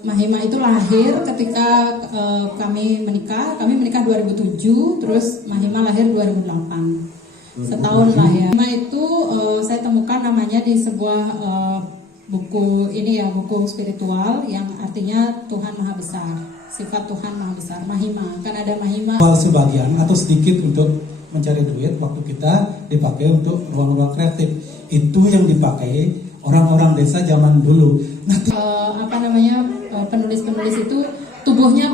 Mahima itu lahir ketika kami menikah 2007, terus Mahima lahir 2008. Setahun lah ya. Mahima itu saya temukan namanya di sebuah buku ini ya, buku spiritual yang artinya Tuhan Maha Besar. Sifat Tuhan Maha Besar, Mahima. Kan ada Mahima. Sebagian atau sedikit untuk mencari duit, waktu kita dipakai untuk ruang-ruang kreatif. Itu yang dipakai orang-orang desa zaman dulu. Penulis-penulis itu tubuhnya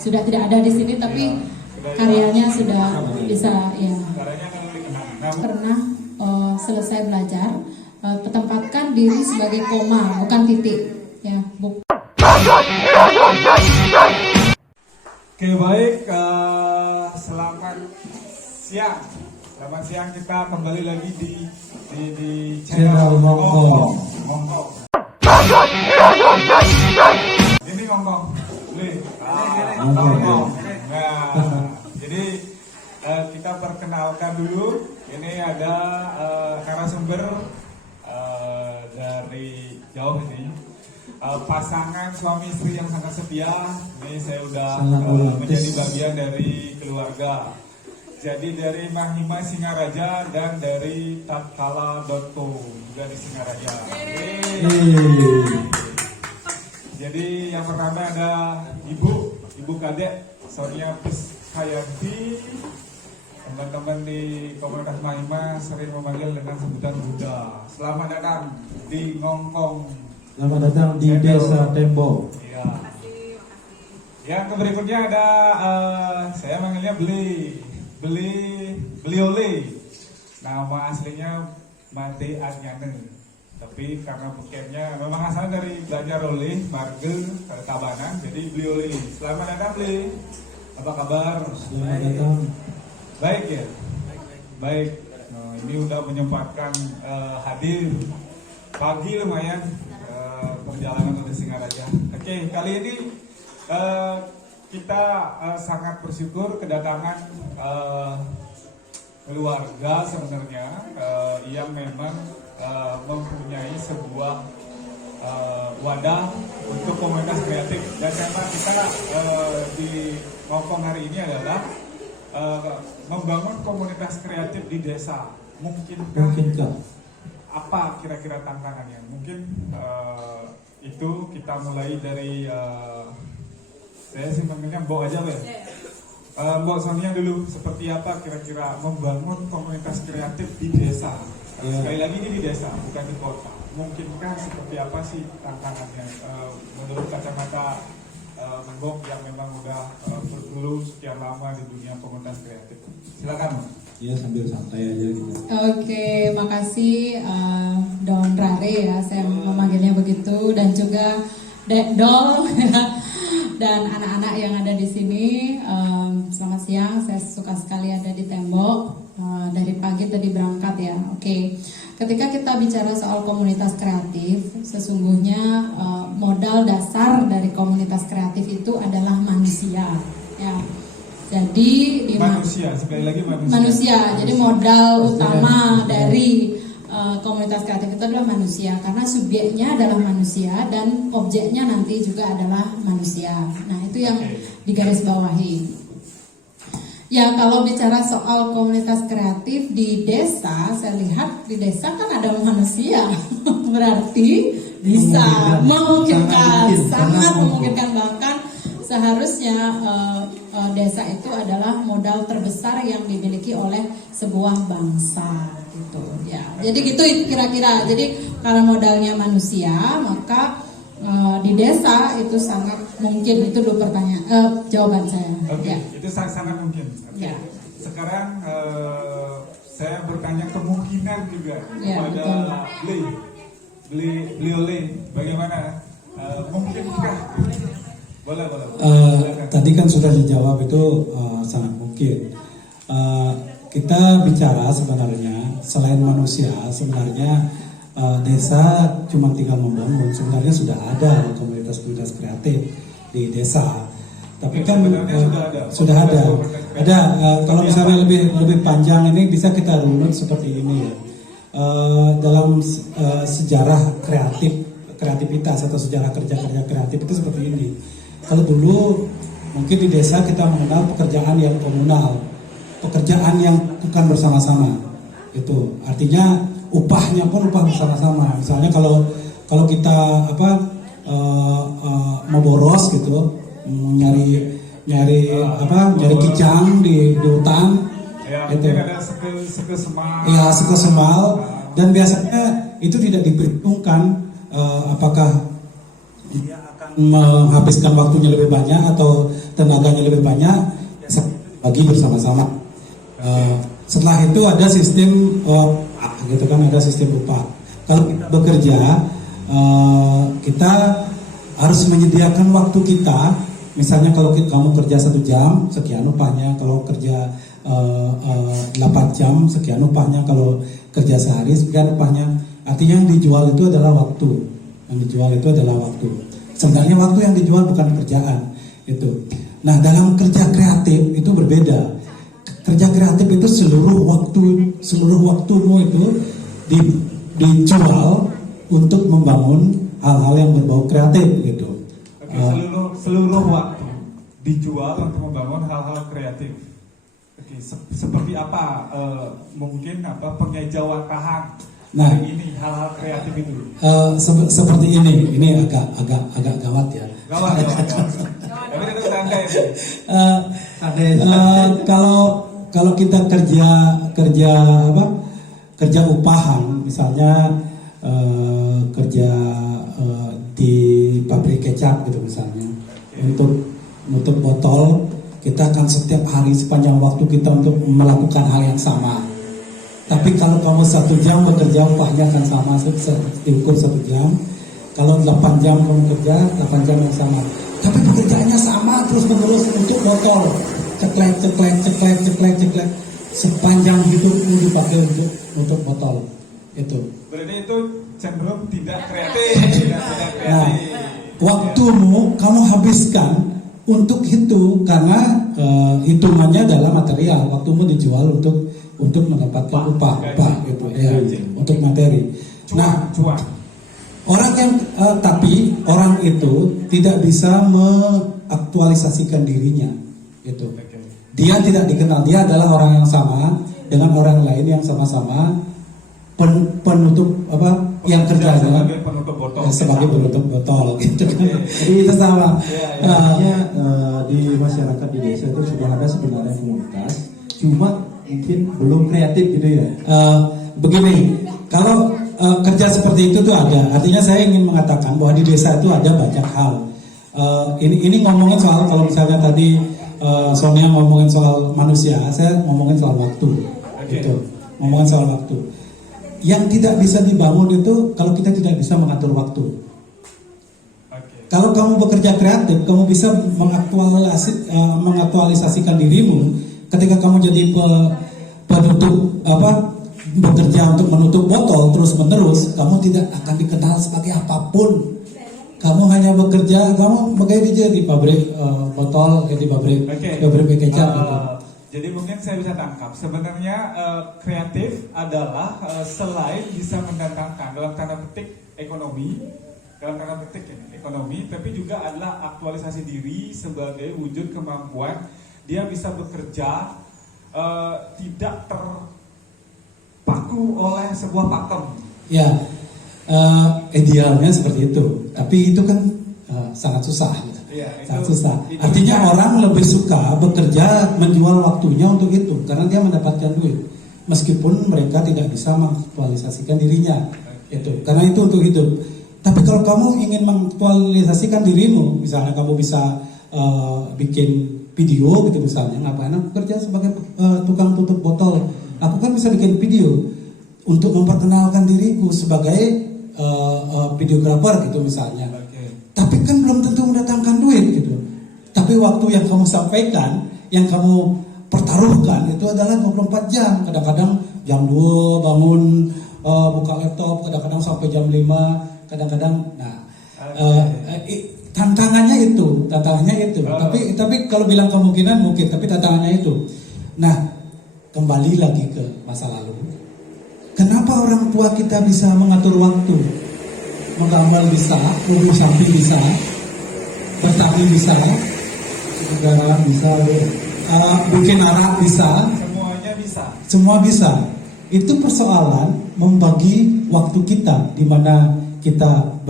sudah tidak ada di sini, tapi karyanya sudah bisa ya. Pernah selesai belajar, tempatkan diri sebagai koma, bukan titik ya. Oke, baik, selamat siang. Selamat siang, kita kembali lagi di channel Ngongkong. Ini Ngongkong. Nah, jadi kita perkenalkan dulu. Ini ada narasumber dari jauh ini. Pasangan suami istri yang sangat setia. Ini saya udah menjadi bagian dari keluarga. Jadi dari Mahima Singaraja dan dari Tatkala.co juga di Singaraja. Jadi yang pertama ada Ibu Kadek Sonia Piskayanti. Teman-teman di komunitas Mahima sering memanggil dengan sebutan Buddha. Selamat datang di Ngongkong. Selamat datang di Desa Tembok. Iya. Yang berikutnya ada saya manggilnya Beliole. Nama aslinya Mate Anyane. Tapi karena bukannya memang asalnya dari Banjarole, Marge, Tabanan, jadi Beliole. Selamat datang Beli. Apa kabar? Selamat datang. Baik ya. Baik. Nah, ini udah menyempatkan hadir pagi lumayan. Perjalanan ke Singaraja. Oke, kali ini kita sangat bersyukur kedatangan keluarga sebenarnya yang memang mempunyai sebuah wadah untuk komunitas kreatif. Dan tema kita di Ngongkong hari ini adalah membangun komunitas kreatif di desa. Mungkinkah? Apa kira-kira tantangannya? Mungkin itu kita mulai dari saya sih manggilnya Mbok aja ya. Mbok Sonia dulu, seperti apa kira-kira membangun komunitas kreatif di desa? Sekali lagi ini di desa, bukan di kota. Mungkinkah seperti apa sih tantangannya menurut kacamata Mbok yang memang udah bergelut sekian lama di dunia komunitas kreatif? Silakan. Ya, sambil santai aja gitu. Oke, makasih Don Rare ya, saya memanggilnya begitu, dan juga Dek Dol dan anak-anak yang ada di sini. Selamat siang, saya suka sekali ada di Tembok. Dari pagi tadi berangkat ya. Oke, ketika kita bicara soal komunitas kreatif, sesungguhnya modal dasar dari komunitas kreatif itu adalah manusia ya. Jadi manusia, sekali lagi manusia. Jadi modal utama dari komunitas kreatif itu adalah manusia, karena subjeknya adalah manusia dan objeknya nanti juga adalah manusia. Nah, itu yang digarisbawahi. Ya, kalau bicara soal komunitas kreatif di desa, saya lihat di desa kan ada manusia. Berarti bisa memungkinkan, sangat memungkinkan, bahkan seharusnya desa itu adalah modal terbesar yang dimiliki oleh sebuah bangsa gitu ya. Jadi gitu kira-kira. Jadi karena modalnya manusia, maka di desa itu sangat mungkin. Itu dulu pertanyaan jawaban saya. Oke, ya. Itu sangat mungkin. Ya. Sekarang saya bertanya kemungkinan juga kepada Beliole, bagaimana mungkinkah? Boleh. Tadi kan sudah dijawab, itu sangat mungkin. Kita bicara sebenarnya selain manusia, sebenarnya desa cuma tinggal membangun. Sebenarnya sudah ada komunitas-komunitas kreatif di desa. Tapi kan sudah ada. Kalau misalnya lebih panjang ini bisa kita runut seperti ini ya. Dalam sejarah kreatif kreativitas atau sejarah kerja-kerja kreatif itu seperti ini. Kalau dulu mungkin di desa kita mengenal pekerjaan yang komunal, pekerjaan yang bukan bersama-sama. Itu artinya upahnya pun upah bersama-sama. Misalnya kalau kita mau boros gitu, nyari kijang di hutan, Ya, itu. mungkin ada seke semal. Ya, seke semal, dan biasanya itu tidak diperhitungkan apakah dia akan menghabiskan waktunya lebih banyak atau tenaganya lebih banyak, bagi bersama-sama. Setelah itu ada sistem gitu kan, ada sistem upah. Kalau kita bekerja, kita harus menyediakan waktu kita. Misalnya kalau kamu kerja 1 jam, sekian upahnya. Kalau kerja 8 jam, sekian upahnya. Kalau kerja sehari, sekian upahnya. Artinya yang dijual itu adalah waktu. Yang dijual itu adalah waktu. Sebenarnya waktu yang dijual bukan pekerjaan. Itu. Nah, dalam kerja kreatif itu berbeda. Kerja kreatif itu seluruh waktumu itu dijual untuk membangun hal-hal yang berbau kreatif gitu. Oke, seluruh waktu dijual untuk membangun hal-hal kreatif. Oke, seperti apa mungkin pengejauhan tahan ini hal-hal kreatif itu? Seperti ini agak gawat ya. Gawat. Tapi itu santai. Kalau kita kerja upahan, misalnya kerja di pabrik kecap gitu misalnya, untuk nutup botol, kita akan setiap hari sepanjang waktu kita untuk melakukan hal yang sama. Tapi kalau kamu 1 jam bekerja, upahnya akan sama, diukur 1 jam. Kalau 8 jam kamu kerja, 8 jam yang sama. Tapi pekerjaannya sama terus menerus untuk botol, ceklek sepanjang hidupmu dipakai untuk botol itu. Berarti itu cenderung tidak kreatif. Nah, waktumu kamu habiskan untuk itu karena hitungannya adalah material. Waktumu dijual untuk mendapatkan upah gitu ya, untuk materi. Cuan. Orang yang tapi orang itu tidak bisa mengaktualisasikan dirinya gitu. Dia tidak dikenal, dia adalah orang yang sama dengan orang lain yang sama-sama penutup yang kerjanya sebagai penutup botol gitu kan. Jadi itu sama. Artinya di masyarakat di desa itu sudah ada sebenarnya komunitas, cuma mungkin belum kreatif gitu ya. Begini, kalau kerja seperti itu tuh ada. Artinya saya ingin mengatakan bahwa di desa itu ada banyak hal. Ini ngomongin soal, kalau misalnya tadi Sonia ngomongin soal manusia, saya ngomongin soal waktu. Gitu. Ngomongin soal waktu. Yang tidak bisa dibangun itu kalau kita tidak bisa mengatur waktu. Kalau kamu bekerja kreatif, kamu bisa mengaktualisasikan dirimu. Ketika kamu jadi penutup bekerja untuk menutup botol terus menerus, kamu tidak akan dikenal sebagai apapun. Kamu hanya bekerja, kamu bekerja di pabrik botol, di pabrik kecap gitu. Jadi mungkin saya bisa tangkap sebenarnya kreatif adalah selain bisa mendatangkan dalam tanda petik ekonomi, tapi juga adalah aktualisasi diri sebagai wujud kemampuan dia bisa bekerja tidak terpaku oleh sebuah pakem. Ya, idealnya seperti itu, tapi itu kan sangat susah. Ya, sangat susah. Artinya orang lebih suka bekerja menjual waktunya untuk itu karena dia mendapatkan duit, meskipun mereka tidak bisa mengaktualisasikan dirinya. Itu karena itu untuk hidup. Tapi kalau kamu ingin mengaktualisasikan dirimu, misalnya kamu bisa bikin video gitu misalnya, ngapain aku kerja sebagai tukang tutup botol, aku kan bisa bikin video untuk memperkenalkan diriku sebagai videografer gitu misalnya. Tapi kan belum tentu mendatangkan duit gitu. Tapi waktu yang kamu sampaikan, yang kamu pertaruhkan itu adalah 24 jam. Kadang-kadang jam 2 bangun buka laptop, kadang-kadang sampai jam 5, kadang-kadang tantangannya itu. Tapi kalau bilang kemungkinan mungkin, tapi tantangannya itu. Nah, kembali lagi ke masa lalu. Kenapa orang tua kita bisa mengatur waktu? mengamal bisa, membunuh sapi bisa, bertani bisa, negara bisa bikin arak bisa, Semuanya bisa. semua bisa. Itu persoalan membagi waktu kita, di mana kita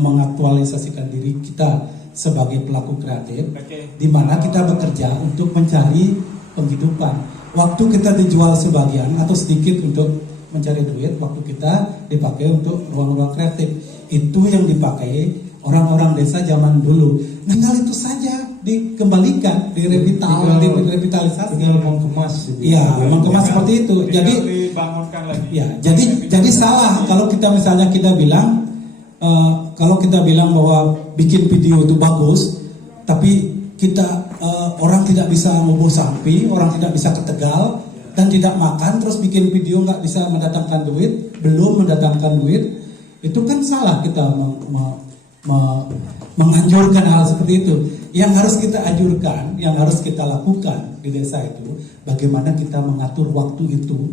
mengaktualisasikan diri kita sebagai pelaku kreatif, Oke. di mana kita bekerja untuk mencari penghidupan. Waktu kita dijual sebagian atau sedikit untuk mencari duit, waktu kita dipakai untuk ruang-ruang kreatif. Itu yang dipakai orang-orang desa zaman dulu. Tinggal itu saja dikembalikan, direvitalisasi. tinggal mengemas. Iya, mengemas seperti itu. Tinggal Jadi dibangunkan lagi. ya, jadi salah kalau kita misalnya kita bilang kalau kita bilang bahwa bikin video itu bagus, tapi kita orang tidak bisa ngubur sapi, orang tidak bisa ke Tegal dan tidak makan, terus bikin video nggak bisa mendatangkan duit, belum mendatangkan duit, itu kan salah kita menganjurkan hal seperti itu. Yang harus kita anjurkan, yang harus kita lakukan di desa itu, bagaimana kita mengatur waktu itu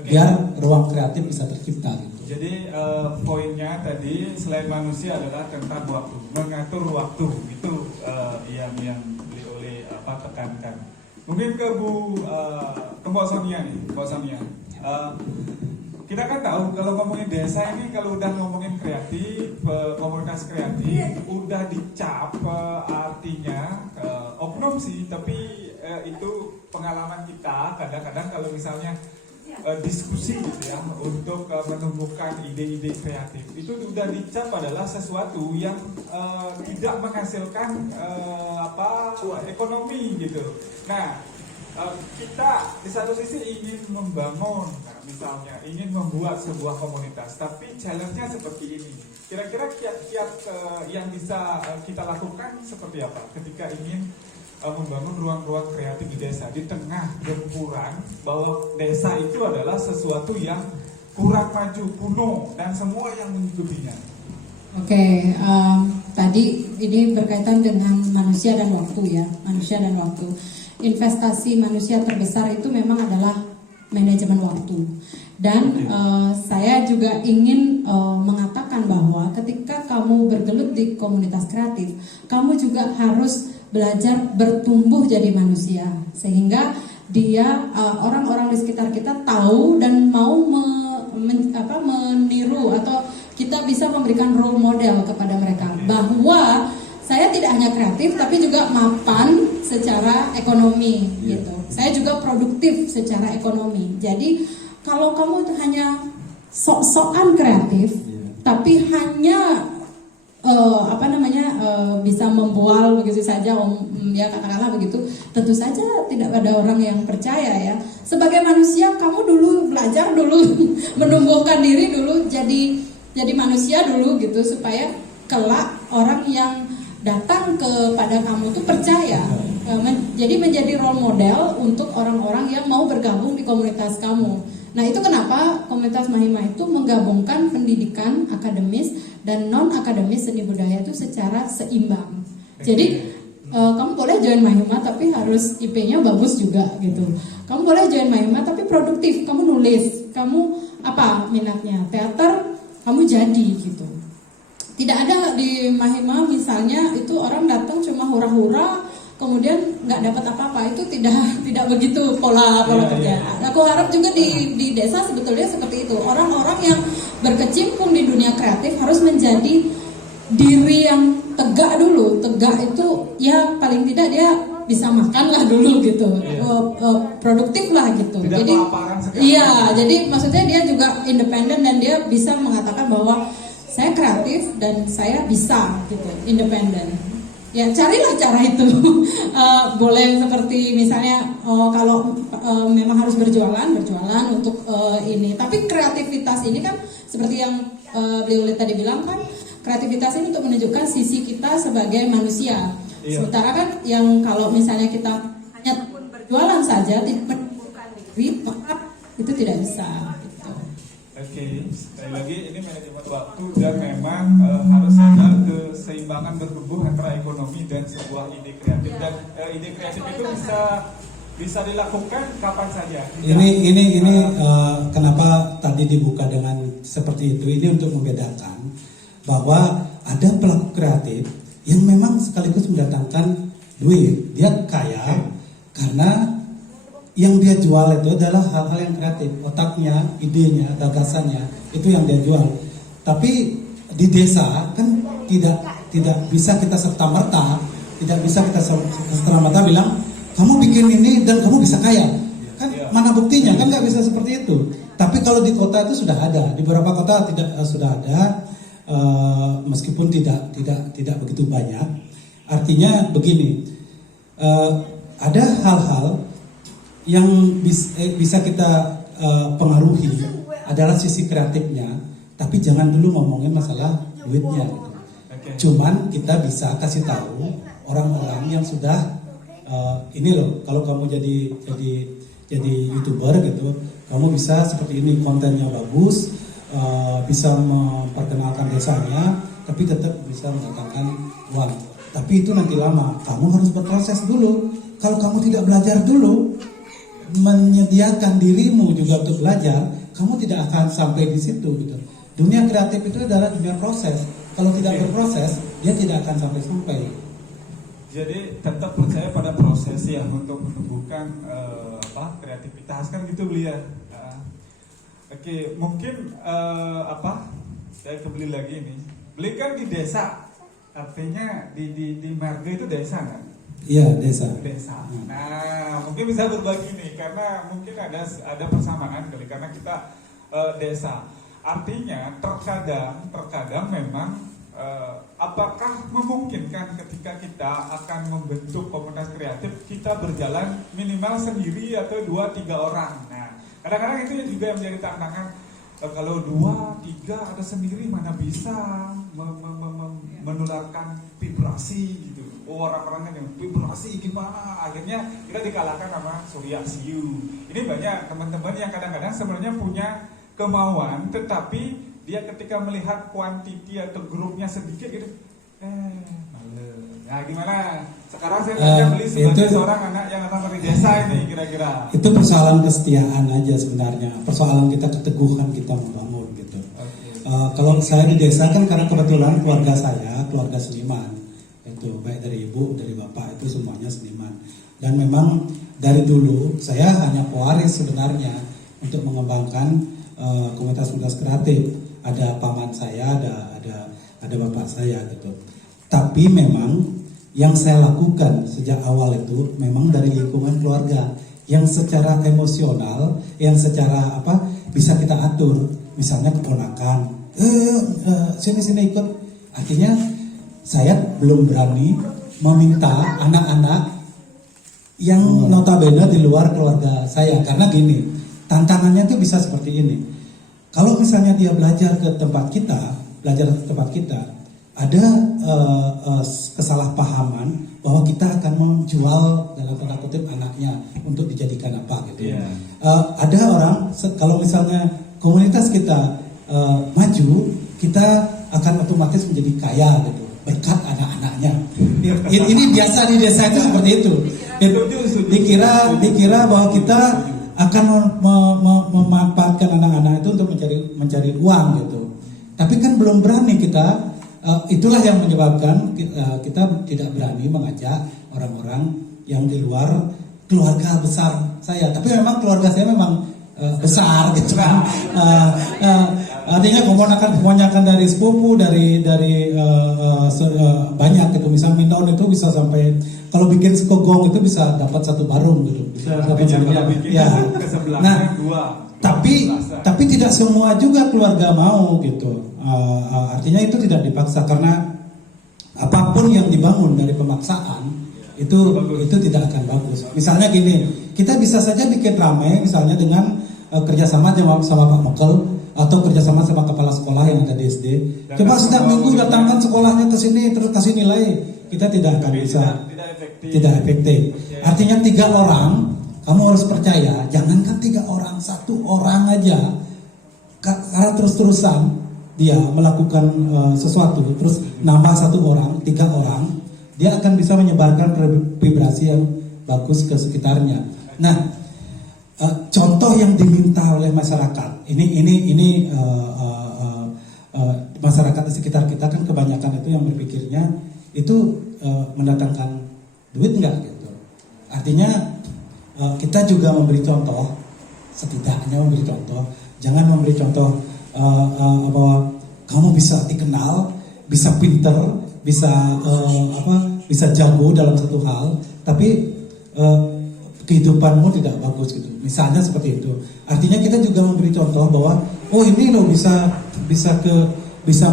biar ruang kreatif bisa tercipta gitu. Jadi poinnya tadi selain manusia adalah tentang waktu, mengatur waktu itu yang beliau tekankan. Mungkin ke Mbak Sonia nih, Mbak Sonia. Kita kan tahu kalau ngomongin desa ini, kalau udah ngomongin kreatif, komunitas kreatif, udah dicap artinya oknum sih, tapi itu pengalaman kita kadang-kadang kalau misalnya diskusi gitu ya untuk menumbuhkan ide-ide kreatif itu udah dicap adalah sesuatu yang tidak menghasilkan ekonomi gitu. Nah, kita di satu sisi ingin membangun, misalnya ingin membuat sebuah komunitas, tapi challenge-nya seperti ini. Kira-kira kiat-kiat yang bisa kita lakukan seperti apa ketika ingin membangun ruang-ruang kreatif di desa di tengah gempuran bahwa desa itu adalah sesuatu yang kurang maju, kuno, dan semua yang mengikutinya. Oke, tadi ini berkaitan dengan manusia dan waktu ya, manusia dan waktu. Investasi manusia terbesar itu memang adalah manajemen waktu. Dan saya juga ingin mengatakan bahwa ketika kamu bergelut di komunitas kreatif, kamu juga harus belajar bertumbuh jadi manusia, sehingga dia orang-orang di sekitar kita tahu dan mau meniru, atau kita bisa memberikan role model kepada mereka bahwa saya tidak hanya kreatif tapi juga mapan secara ekonomi gitu. Saya juga produktif secara ekonomi. Jadi kalau kamu hanya sok-sokan kreatif tapi hanya bisa membual begitu saja, ya katakanlah begitu, tentu saja tidak ada orang yang percaya ya. Sebagai manusia kamu dulu belajar dulu menumbuhkan diri dulu, jadi manusia dulu gitu, supaya kelak orang yang datang kepada kamu tuh percaya, jadi menjadi role model untuk orang-orang yang mau bergabung di komunitas kamu. Nah, itu kenapa komunitas Mahima itu menggabungkan pendidikan akademis dan non akademis seni budaya itu secara seimbang. Jadi kamu boleh join Mahima tapi harus IP-nya bagus juga gitu. Kamu boleh join Mahima tapi produktif, kamu nulis, kamu apa minatnya, teater, kamu jadi gitu. Tidak ada di Mahima misalnya itu orang datang cuma hura-hura kemudian nggak dapat apa-apa, itu tidak begitu pola kerja. Aku harap juga di desa sebetulnya seperti itu. Orang-orang yang berkecimpung di dunia kreatif harus menjadi diri yang tegak dulu. Tegak itu ya paling tidak dia bisa makan lah dulu gitu, produktif lah gitu. Tidak jadi iya, jadi maksudnya dia juga independen dan dia bisa mengatakan bahwa saya kreatif dan saya bisa gitu, independen. Ya carilah cara itu. Boleh seperti misalnya kalau memang harus berjualan untuk ini. Tapi kreativitas ini kan seperti yang beliau tadi bilang kan, kreativitas ini untuk menunjukkan sisi kita sebagai manusia. Iya. Sementara kan yang kalau misalnya kita hanya berjualan saja tidak menumbuhkan diri, maka itu tidak bisa. Oke, sekali lagi ini manajemen waktu dan memang harus ada keseimbangan bertumbuh antara ekonomi dan sebuah ide kreatif. Dan ide kreatif itu bisa dilakukan kapan saja. Ini kenapa tadi dibuka dengan seperti itu? Ini untuk membedakan bahwa ada pelaku kreatif yang memang sekaligus mendatangkan duit. Dia kaya karena yang dia jual itu adalah hal-hal yang kreatif, otaknya, idenya, gagasannya, itu yang dia jual. Tapi di desa kan tidak bisa kita serta-merta, tidak bisa kita serta-merta bilang kamu bikin ini dan kamu bisa kaya. Kan mana buktinya? Kan nggak bisa seperti itu. Tapi kalau di kota itu sudah ada, di beberapa kota sudah ada, meskipun tidak begitu banyak. Artinya begini, ada hal-hal yang bisa kita pengaruhi adalah sisi kreatifnya, tapi jangan dulu ngomongin masalah duitnya gitu. Cuman kita bisa kasih tahu orang-orang yang sudah ini loh, kalau kamu jadi YouTuber gitu, kamu bisa seperti ini, kontennya bagus, bisa memperkenalkan desanya, tapi tetap bisa mendatangkan uang. Tapi itu nanti lama, kamu harus berproses dulu. Kalau kamu tidak belajar dulu, menyediakan dirimu juga untuk belajar, kamu tidak akan sampai di situ gitu. Dunia kreatif itu adalah dunia proses. Kalau tidak berproses, dia tidak akan sampai. Jadi tetap percaya pada proses ya untuk menumbuhkan kreativitas kan gitu beliau. Oke, mungkin saya kembali lagi nih. Beli kan di desa, artinya di marga itu desa kan? Iya, desa. Nah, mungkin bisa berbagi nih karena mungkin ada persamaan kali karena kita desa. Artinya terkadang memang apakah memungkinkan ketika kita akan membentuk komunitas kreatif kita berjalan minimal sendiri atau 2-3 orang. Nah, kadang-kadang itu juga yang menjadi tantangan. Kalau 2-3 ada sendiri mana bisa menularkan vibrasi gitu. Orang-orangnya yang vibrasi gimana? Akhirnya kita dikalahkan sama Surya Siu. Ini banyak teman-teman yang kadang-kadang sebenarnya punya kemauan, tetapi dia ketika melihat kuantiti atau grupnya sedikit gitu, males. Nah gimana? Sekarang saya beli sebagai seorang anak yang datang dari desa ini kira-kira. Itu persoalan kesetiaan aja sebenarnya. Persoalan kita keteguhan kita membangun gitu. Kalau saya di desa kan karena kebetulan keluarga saya keluarga seniman. Itu baik dari ibu, dari bapak itu semuanya seniman. Dan memang dari dulu saya hanya pewaris sebenarnya untuk mengembangkan komunitas-komunitas kreatif. Ada paman saya, ada bapak saya gitu. Tapi memang yang saya lakukan sejak awal itu memang dari lingkungan keluarga yang secara emosional, yang secara bisa kita atur. Misalnya keponakan, sini ikut. Akhirnya saya belum berani meminta anak-anak yang notabene di luar keluarga saya karena gini, tantangannya itu bisa seperti ini. Kalau misalnya dia belajar ke tempat kita, ada kesalahpahaman bahwa kita akan menjual dalam tanda kutip anaknya untuk dijadikan apa gitu. Yeah. Ada orang kalau misalnya komunitas kita maju, kita akan otomatis menjadi kaya gitu berkat anak-anaknya. Ini biasa di desa itu seperti itu. Dikira bahwa kita akan memanfaatkan anak-anak itu untuk mencari uang gitu. Tapi kan belum berani kita. Itulah yang menyebabkan kita tidak berani mengajak orang-orang yang di luar keluarga besar saya. Tapi memang keluarga saya memang besar gitu kan. Artinya keponakan dari sepupu dari banyak gitu. Misal Mindon itu bisa sampai kalau bikin sekogong itu bisa dapat 1 barung gitu. Nah, tapi tidak semua juga keluarga mau gitu. Artinya itu tidak dipaksa karena apapun yang dibangun dari pemaksaan itu tidak akan bagus. Misalnya gini, kita bisa saja bikin ramai misalnya dengan kerjasama sama Pak Mokel atau kerjasama sama kepala sekolah yang ada di SD. Coba setiap minggu datangkan sekolahnya ke sini terus kasih nilai, kita tidak akan bisa, tidak efektif. Artinya 3 orang, kamu harus percaya, jangankan 3 orang, 1 orang aja, karena terus-terusan dia melakukan sesuatu, terus nambah 1 orang, 3 orang, dia akan bisa menyebarkan vibrasi yang bagus ke sekitarnya. Nah, contoh yang diminta oleh masyarakat, ini masyarakat di sekitar kita kan kebanyakan itu yang berpikirnya itu mendatangkan duit enggak gitu. Artinya kita juga memberi contoh, setidaknya memberi contoh, jangan memberi contoh bahwa kamu bisa dikenal, bisa pinter, bisa bisa jago dalam satu hal, tapi kehidupanmu tidak bagus gitu. Misalnya seperti itu. Artinya kita juga memberi contoh bahwa oh ini loh bisa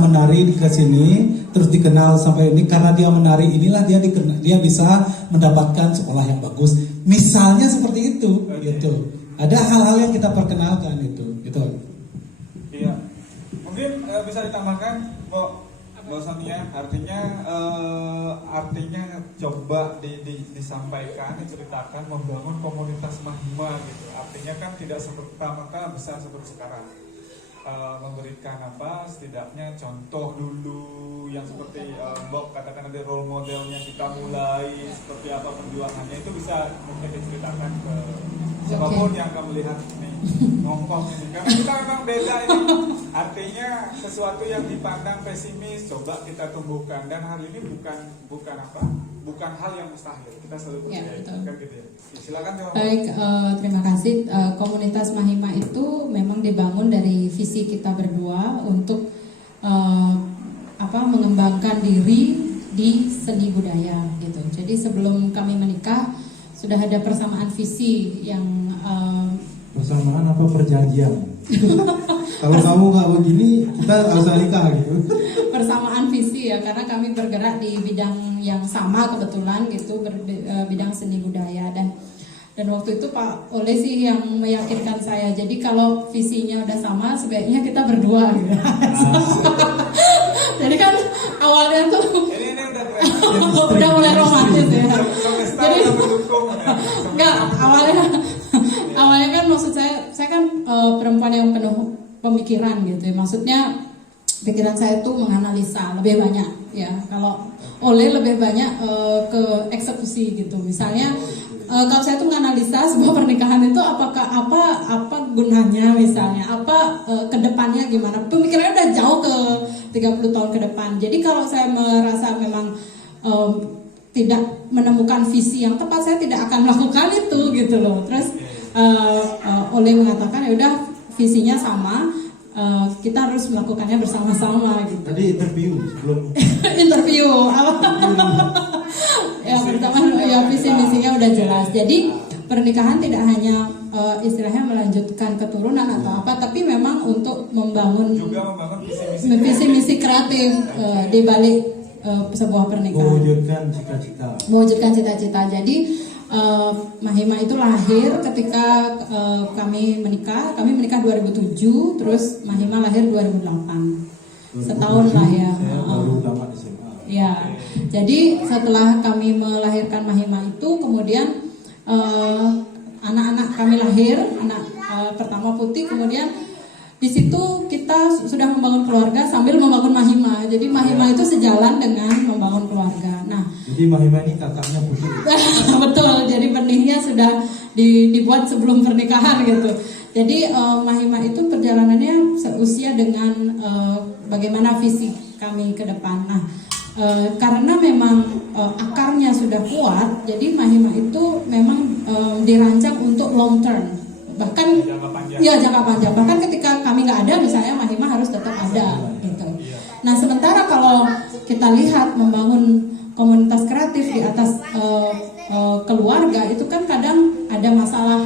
menari ke sini terus dikenal sampai ini karena dia menari inilah dia bisa mendapatkan sekolah yang bagus. Misalnya seperti itu gitu. Ada hal-hal yang kita perkenalkan itu gitu. Iya. Mungkin bisa ditambahkan bahwasannya artinya coba disampaikan, diceritakan membangun komunitas Mahima gitu. Artinya kan tidak serta-merta besar seperti sekarang. Memberikan setidaknya contoh dulu yang seperti Mbok katakan ada role modelnya, kita mulai seperti apa perjuangannya, itu bisa mungkin diceritakan ke siapapun yang akan melihat ini ngomong ini, karena kita memang beda ini. Artinya sesuatu yang dipandang pesimis coba kita tumbuhkan, dan hal ini bukan hal yang mustahil, kita selalu percaya itu kan gitu ya. Silakan. Baik, terima kasih. Komunitas Mahima itu memang dibangun dari visi kita berdua untuk mengembangkan diri di seni budaya gitu. Jadi sebelum kami menikah sudah ada persamaan visi yang Persamaan apa perjanjian? Kalau kamu nggak begini, kita nggak usah nikah gitu. Persamaan visi ya, karena kami bergerak di bidang yang sama kebetulan gitu, bidang seni budaya, dan waktu itu Pak Oleh sih yang meyakinkan saya. Jadi kalau visinya udah sama, sebaiknya kita berdua gitu. Jadi kan awalnya tuh ini udah udah mulai romantis ya. Jadi enggak, awalnya kan maksud saya kan perempuan yang penuh pemikiran gitu ya. Maksudnya pikiran saya tuh menganalisa lebih banyak ya. Kalau Oleh lebih banyak ke eksekusi gitu. Misalnya kalau saya tuh menganalisa sebuah pernikahan itu apakah apa gunanya, misalnya apa kedepannya gimana. Pemikirannya udah jauh ke 30 tahun ke depan. Jadi kalau saya merasa memang tidak menemukan visi yang tepat, saya tidak akan melakukan itu gitu loh. Terus Oleh mengatakan ya udah visinya sama, kita harus melakukannya bersama-sama gitu. Tadi interview sebelum interview apa? Ya pertama ya visi misinya udah jelas. Jadi pernikahan tidak hanya istilahnya melanjutkan keturunan atau apa, tapi memang untuk membangun visi misi kreatif di balik sebuah pernikahan. Mewujudkan cita-cita. Jadi Mahima itu lahir ketika kami menikah 2007, terus Mahima lahir 2008. Setahun lah ya. Ya. Jadi setelah kami melahirkan Mahima itu, kemudian anak-anak kami lahir, anak pertama Putih, kemudian di situ kita sudah membangun keluarga sambil membangun Mahima. Jadi Mahima itu sejalan dengan membangun keluarga. Nah, jadi Mahima ini kakaknya Putih. Betul. Jadi benihnya sudah dibuat sebelum pernikahan gitu. Jadi Mahima itu perjalanannya seusia dengan bagaimana visi kami ke depan. Nah, karena memang akarnya sudah kuat, jadi Mahima itu memang dirancang untuk long term. Bahkan jangka panjang. Bahkan ketika kami nggak ada, misalnya Mahima harus tetap ada gitu. Nah, sementara kalau kita lihat membangun komunitas kreatif di atas keluarga itu kan kadang ada masalah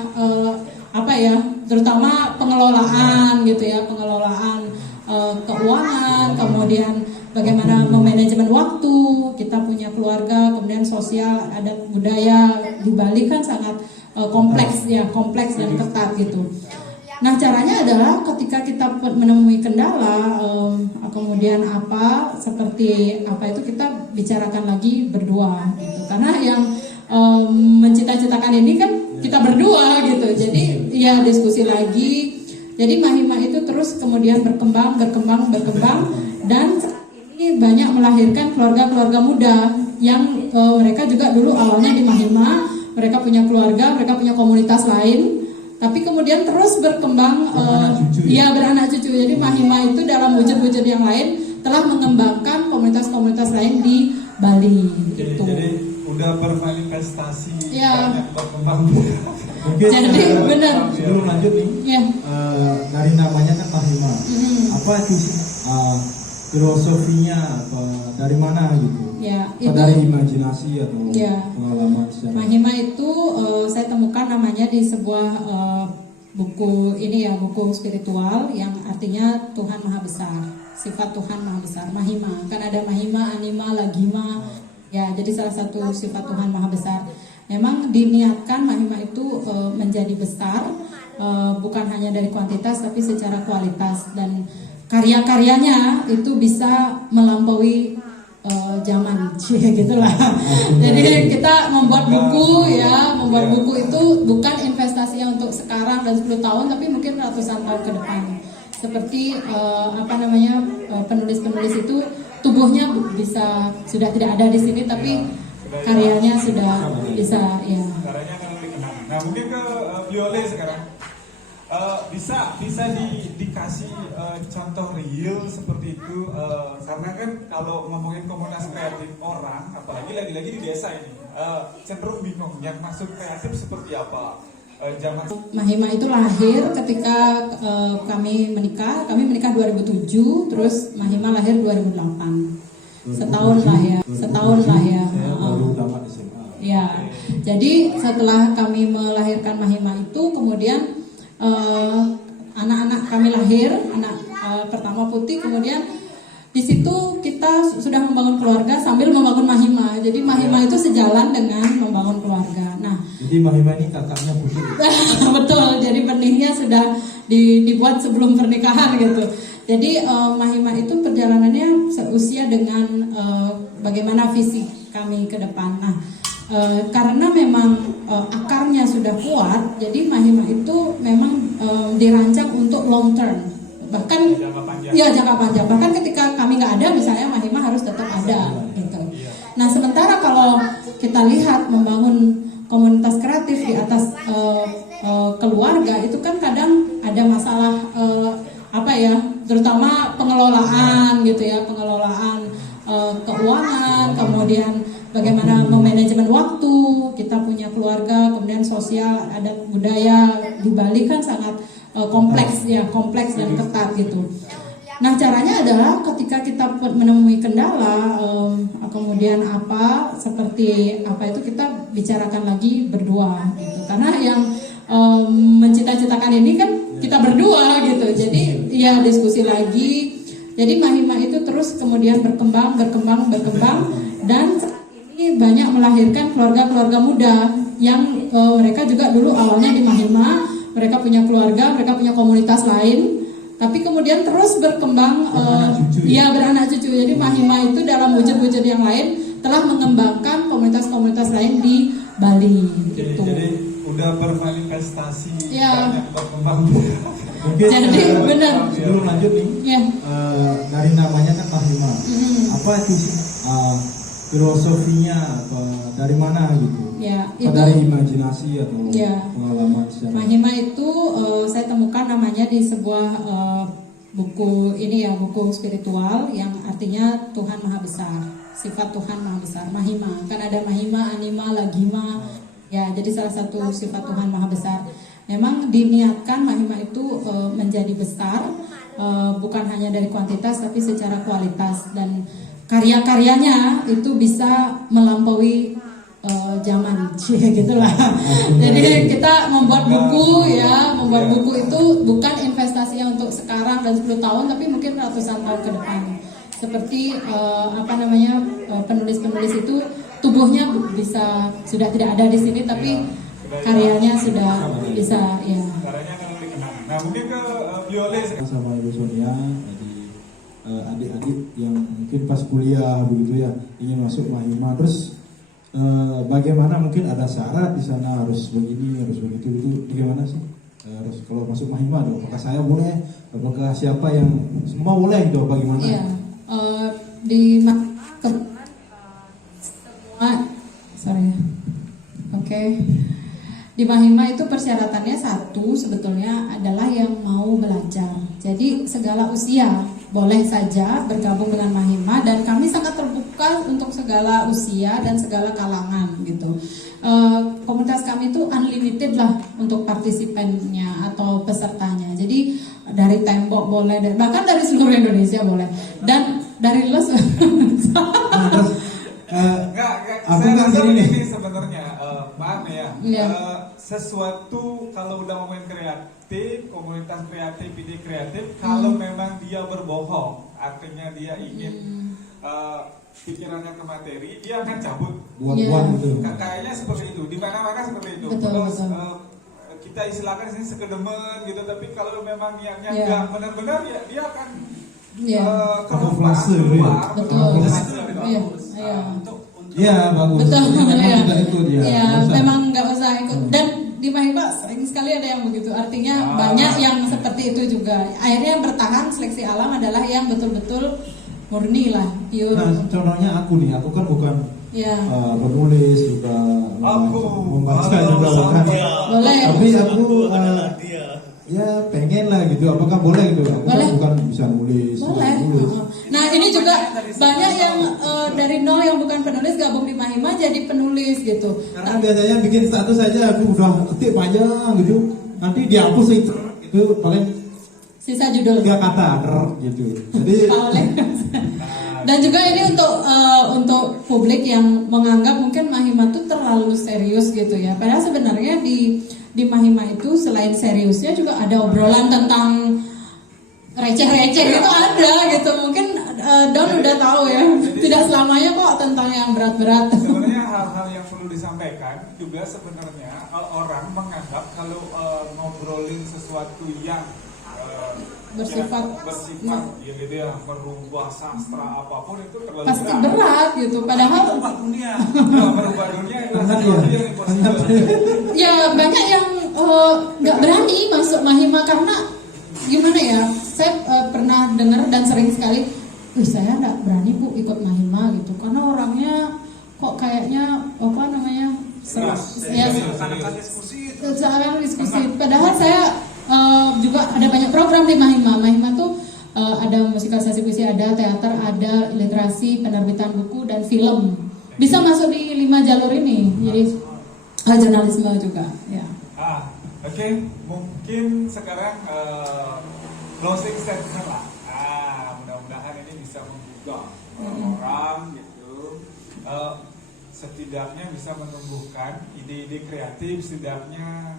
terutama pengelolaan gitu ya, pengelolaan keuangan, kemudian bagaimana memanajemen waktu. Kita punya keluarga, kemudian sosial, adat budaya di Bali kan sangat kompleks dan ketat gitu. Nah, caranya adalah ketika kita menemui kendala, kemudian seperti apa itu kita bicarakan lagi berdua gitu. Karena yang mencita-citakan ini kan kita berdua gitu. Jadi ya diskusi lagi. Jadi Mahima itu terus kemudian berkembang dan ini banyak melahirkan keluarga-keluarga muda yang mereka juga dulu awalnya di Mahima, mereka punya keluarga, mereka punya komunitas lain, tapi kemudian terus berkembang beranak cucu. Jadi Mahima itu dalam wujud-wujud yang lain telah mengembangkan komunitas-komunitas lain di Bali gitu. Jadi udah bermanifestasi Ya. banyak berkembang. Mungkin Jadi, benar. sebelum lanjut nih, Ya. dari namanya kan Mahima. Mm. Apa itu sih filosofinya? Apa dari mana gitu? Ya, Apa itu dari imajinasi atau Ya. pengalaman secara? Mahima itu saya temukan namanya di sebuah buku ini ya, buku spiritual yang artinya Tuhan Maha Besar, sifat Tuhan Maha Besar. Mahima, kan ada Mahima, Anima, Lagima, ya jadi salah satu sifat Tuhan Maha Besar. Memang diniatkan Mahima itu menjadi besar, bukan hanya dari kuantitas tapi secara kualitas, dan karya-karyanya itu bisa melampaui zaman, gitulah. Jadi kita membuat buku ya, membuat buku itu bukan investasinya untuk sekarang dan 10 tahun, tapi mungkin ratusan tahun ke depan. Seperti penulis-penulis itu tubuhnya bisa sudah tidak ada di sini, tapi karyanya sudah bisa ya. Caranya akan lebih kenal. Nah mungkin ke Viole sekarang. Bisa dikasih contoh real seperti itu, karena kan kalau ngomongin komunitas kreatif orang, apalagi lagi-lagi di desa ini, cenderung bingung yang masuk kreatif seperti apa. Zaman Mahima itu lahir ketika kami menikah 2007, terus Mahima lahir 2008. Setahun lah ya. Saya baru tamat SMA. Ya, jadi setelah kami melahirkan Mahima itu, kemudian anak-anak kami lahir, anak pertama Putih, kemudian di situ kita sudah membangun keluarga sambil membangun Mahima. Jadi Mahima itu sejalan dengan membangun keluarga. Nah, Jadi Mahima ini kakaknya Putih. betul. Jadi benihnya sudah dibuat sebelum pernikahan gitu. Jadi Mahima itu perjalanannya seusia dengan bagaimana visi kami ke depan. Nah, karena memang akarnya sudah kuat, jadi Mahima itu memang dirancang untuk long term, bahkan jangka panjang. ya jangka panjang. Bahkan ketika kami nggak ada, misalnya Mahima harus tetap ada gitu. Nah, sementara kalau kita lihat membangun komunitas kreatif di atas keluarga itu kan kadang ada masalah terutama pengelolaan gitu ya, pengelolaan keuangan, kemudian bagaimana memanajemen waktu. Kita punya keluarga, kemudian sosial, adat budaya di Bali kan sangat kompleks dan ketat gitu. Nah, caranya adalah ketika kita menemui kendala, kemudian seperti apa itu kita bicarakan lagi berdua gitu. Karena yang mencita-citakan ini kan kita berdua gitu. Jadi ya diskusi lagi. Jadi Mahima itu terus kemudian berkembang dan ini banyak melahirkan keluarga-keluarga muda yang mereka juga dulu awalnya di Mahima, mereka punya keluarga, mereka punya komunitas lain, tapi kemudian terus berkembang beranak cucu. Jadi Mahima itu dalam wujud-wujud yang lain telah mengembangkan komunitas-komunitas lain di Bali gitu. Jadi udah bermanifestasi Ya. banyak berkembang. Mungkin Jadi, benar. sebelum lanjut nih, Ya. dari namanya kan Mahima. Mm. Apa itu sih filosofinya? Apa dari mana gitu? Ya, Apa itu dari imajinasi atau Ya. pengalaman secara? Mahima itu saya temukan namanya di sebuah buku ini ya, buku spiritual yang artinya Tuhan Maha Besar, sifat Tuhan Maha Besar. Mahima, kan ada Mahima, Anima, Lagima, ya jadi salah satu sifat Tuhan Maha Besar. Memang diniatkan Mahima itu menjadi besar, bukan hanya dari kuantitas tapi secara kualitas, dan karya-karyanya itu bisa melampaui zaman, gitulah. Jadi kita membuat buku ya, membuat buku itu bukan investasinya untuk sekarang dan 10 tahun, tapi mungkin ratusan tahun ke depan. Seperti penulis-penulis itu tubuhnya bisa sudah tidak ada di sini, tapi karyanya sudah bisa ya. Caranya akan lebih kenal. Nah mungkin ke Viole sekarang. Sama Ibu Sonia, jadi adik-adik yang mungkin pas kuliah begitu ya ingin masuk Mahima, terus bagaimana mungkin ada syarat di sana harus begini harus begitu, itu bagaimana sih harus kalau masuk Mahima? Apakah saya boleh? Apakah siapa yang semua boleh? Itu bagaimana? Iya, di Di Mahima itu persyaratannya satu sebetulnya adalah yang mau belajar. Jadi segala usia boleh saja bergabung dengan Mahima, dan kami sangat terbuka untuk segala usia dan segala kalangan gitu. Komunitas kami itu unlimited lah untuk partisipannya atau pesertanya. Jadi dari Tembok boleh, bahkan dari seluruh Indonesia boleh, dan dari luar. Nah, terus Enggak, aku saya kan rasa gini nih. begini sebenarnya, maaf ya, Iya. sesuatu kalau udah ngomongin kreatif, komunitas kreatif, ide kreatif, kalau memang dia berbohong, artinya dia ingin pikirannya ke materi, dia akan cabut. buat-buat Iya. gitu. Kayaknya seperti itu, di mana-mana seperti itu. Betul, Terus betul. kita istilahkan di sini sekedemen gitu, tapi kalau memang niatnya Iya. nggak benar-benar, ya dia akan Iya. Kamuflase gitu ya. Betul. Kamuflase. Iya, iya. Iya, bagus. Betul, Memang ya. tidak ikut dia. Ya, Nggak usah. memang nggak usah ikut. Dan di Mahima sering sekali ada yang begitu. Artinya banyak yang seperti itu juga. Akhirnya yang bertahan seleksi alam adalah yang betul-betul murni lah, pure. Nah, contohnya aku nih, aku kan bukan Ya, penulis juga, membaca juga bukan. boleh. Tapi aku ya pengen lah gitu. Apakah boleh gitu? Aku Boleh. kan bukan bisa nulis. Boleh. nulis. Nah, ini juga banyak yang dari nol yang bukan penulis gabung di Mahima jadi penulis gitu. Karena biasanya bikin status saja aku udah ketik panjang gitu. Nanti dihapus itu paling Sisa judul. 3 kata gitu. Jadi Paling. Dan juga ini untuk publik yang menganggap mungkin Mahima itu terlalu serius gitu ya. Padahal sebenarnya di Mahima itu selain seriusnya juga ada obrolan tentang receh-receh itu ada gitu. Mungkin Don udah tahu ya. Tidak selamanya kok tentang yang berat-berat. Sebenarnya hal-hal yang perlu disampaikan juga sebenarnya orang menganggap kalau ngobrolin sesuatu yang Bersifat ya gitu ya, merubah sastra apapun itu terlalu Pasti berat gitu. Padahal Nah, merubah dunia itu sesuatu yang impossible. ya banyak yang nggak berani masuk Mahima karena gimana ya, saya pernah dengar dan sering sekali, saya nggak berani Bu ikut Mahima gitu karena orangnya kok kayaknya apa namanya sekarang diskusi. Padahal saya juga ada banyak program di Mahima. Mahima tuh ada musikalisasi puisi, ada teater, ada literasi, penerbitan buku dan film. Bisa masuk di 5 jalur ini. Jadi jurnalisme juga. Ya. Oke, mungkin sekarang closing statement lah. Mudah-mudahan ini bisa menggugah orang gitu. Setidaknya bisa menumbuhkan ide-ide kreatif, setidaknya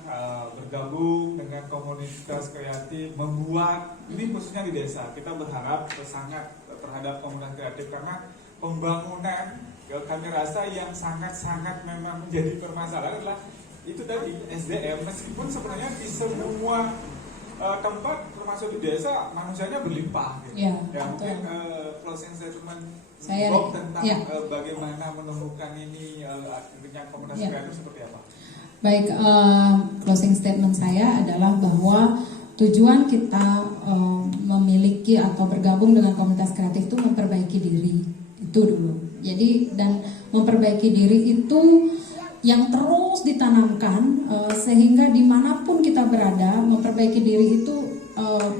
bergabung dengan komunitas kreatif, membuat, ini khususnya di desa, kita berharap sangat terhadap komunitas kreatif karena pembangunan, kami rasa yang sangat-sangat memang menjadi permasalahan adalah itu tadi SDM, meskipun sebenarnya di semua tempat termasuk di desa manusianya berlimpah gitu. Ya, Mungkin closing statement Saya Bob tentang ya. bagaimana menemukan ini dengan komunitas Ya. kreatif seperti apa? Baik, closing statement saya adalah bahwa tujuan kita memiliki atau bergabung dengan komunitas kreatif itu memperbaiki diri itu dulu. Jadi dan memperbaiki diri itu yang terus ditanamkan sehingga dimanapun kita berada, memperbaiki diri itu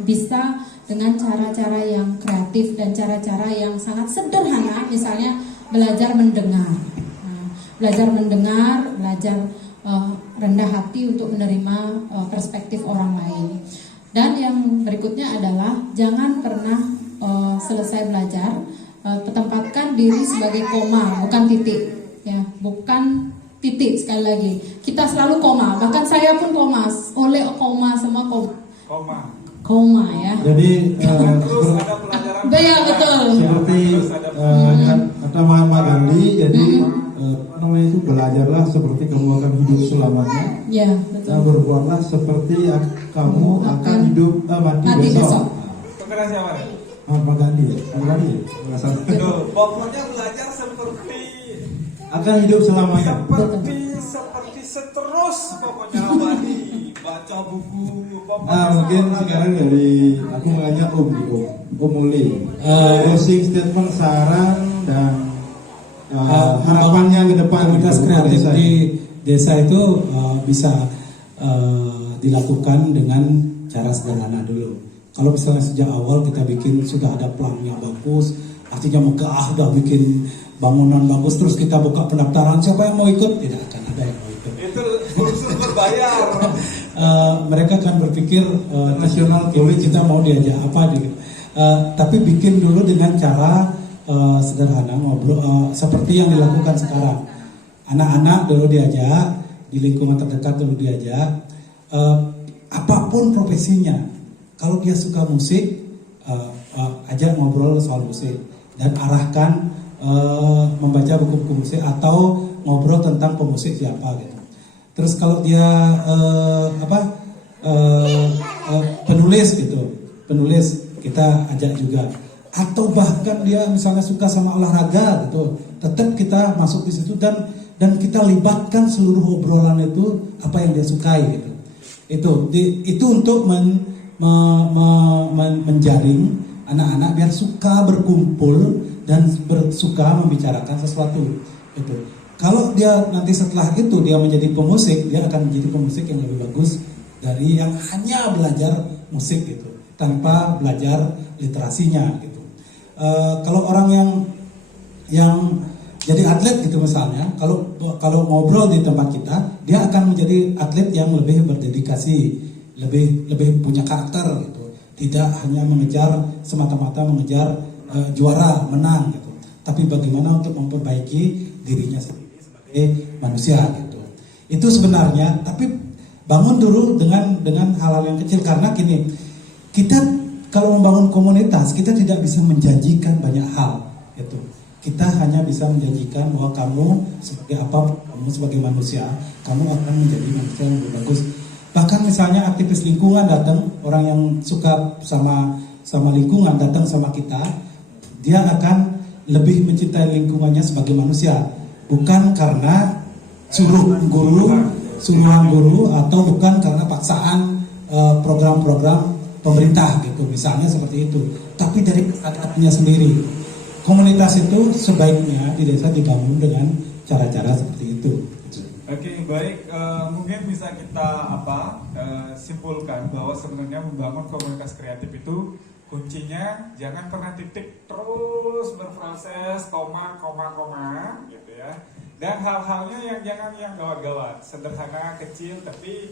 bisa dengan cara-cara yang kreatif dan cara-cara yang sangat sederhana, misalnya belajar mendengar. Belajar mendengar, belajar rendah hati untuk menerima perspektif orang lain. Dan yang berikutnya adalah jangan pernah selesai belajar tempatkan diri sebagai koma, bukan titik, ya, bukan titik. Sekali lagi, kita selalu koma, bahkan saya pun koma, oleh koma semua koma ya. jadi Terus ada pelajaran. Ya, betul. seperti kata Mahatma Gandhi, jadi namanya itu belajarlah seperti kamu akan hidup selamanya. Ya, Dan betul. berbuatlah seperti kamu akan hidup mati besok. Pengeras siapa nih? Mahatma Gandhi ya? Mahatma Gandhi ya? Nggak salah. Tuh, pokoknya belajar seperti Akan hidup selamanya. seperti seterus pokoknya abadi, baca buku. Mungkin sekarang dari aku mengajak Om Uli, closing statement, saran dan harapannya ke depan komunitas gitu, kreatif desa. di desa itu bisa dilakukan dengan cara sederhana dulu. Kalau misalnya sejak awal kita bikin sudah ada plannya bagus, artinya megah, udah bikin bangunan bagus, terus kita buka pendaftaran siapa yang mau ikut, tidak akan ada yang mau ikut. Itu unsur berbayar. Mereka akan berpikir nasional kita mau diajak apa gitu. Tapi bikin dulu dengan cara sederhana, ngobrol seperti yang dilakukan sekarang. Anak-anak dulu diajak, di lingkungan terdekat dulu diajak, apapun profesinya. Kalau dia suka musik, ajak ngobrol soal musik dan arahkan membaca buku-buku musik atau ngobrol tentang pemusik siapa gitu. Terus kalau dia penulis gitu, penulis kita ajak juga. Atau bahkan dia misalnya suka sama olahraga gitu, tetap kita masuk di situ dan kita libatkan seluruh obrolan itu apa yang dia sukai gitu. Itu untuk menjaring anak-anak biar suka berkumpul dan suka membicarakan sesuatu itu. Kalau dia nanti setelah itu dia menjadi pemusik, dia akan menjadi pemusik yang lebih bagus dari yang hanya belajar musik gitu tanpa belajar literasinya gitu. Kalau orang yang jadi atlet gitu misalnya, kalau ngobrol di tempat kita, dia akan menjadi atlet yang lebih berdedikasi, lebih punya karakter gitu. Tidak hanya semata-mata mengejar juara, menang gitu. Tapi bagaimana untuk memperbaiki dirinya sendiri sebagai manusia gitu. Itu sebenarnya, tapi bangun dulu dengan hal-hal yang kecil karena gini, kita kalau membangun komunitas kita tidak bisa menjanjikan banyak hal gitu. Kita hanya bisa menjanjikan bahwa kamu sebagai apa, kamu sebagai manusia, kamu akan menjadi manusia yang lebih bagus. Bahkan misalnya aktivis lingkungan datang, orang yang suka sama lingkungan datang sama kita, dia akan lebih mencintai lingkungannya sebagai manusia, bukan karena suruhan guru atau bukan karena paksaan program-program pemerintah gitu, misalnya seperti itu. Tapi dari kesadarannya sendiri. Komunitas itu sebaiknya di desa dibangun dengan cara-cara seperti itu. Oke, baik. Mungkin bisa kita simpulkan bahwa sebenarnya membangun komunitas kreatif itu kuncinya jangan pernah titik, terus berproses koma gitu ya. Dan hal-halnya yang jangan yang gawat-gawat, sederhana, kecil, tapi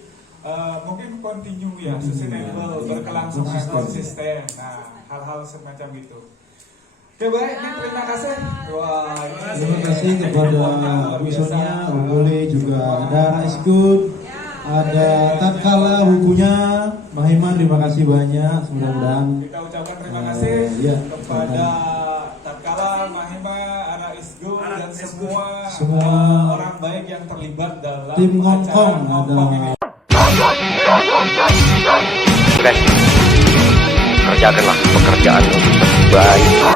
mungkin continue ya, sustainable, berkelangsungan, konsisten. Nah, hal-hal semacam itu. Oke, baik, ini terima kasih. Wah, Terima kasih kepada Bu Sonia, Bu Bole, juga ada Rais Good, ada Tatkala bukunya, Mahiman, terima kasih banyak. Mudah-mudahan kita ucapkan terima kasih kepada Tatkala, Mahima, Ara Isgo dan semua orang baik yang terlibat dalam tim Ngongkong ini. Sudah, kerjakanlah pekerjaanmu baik.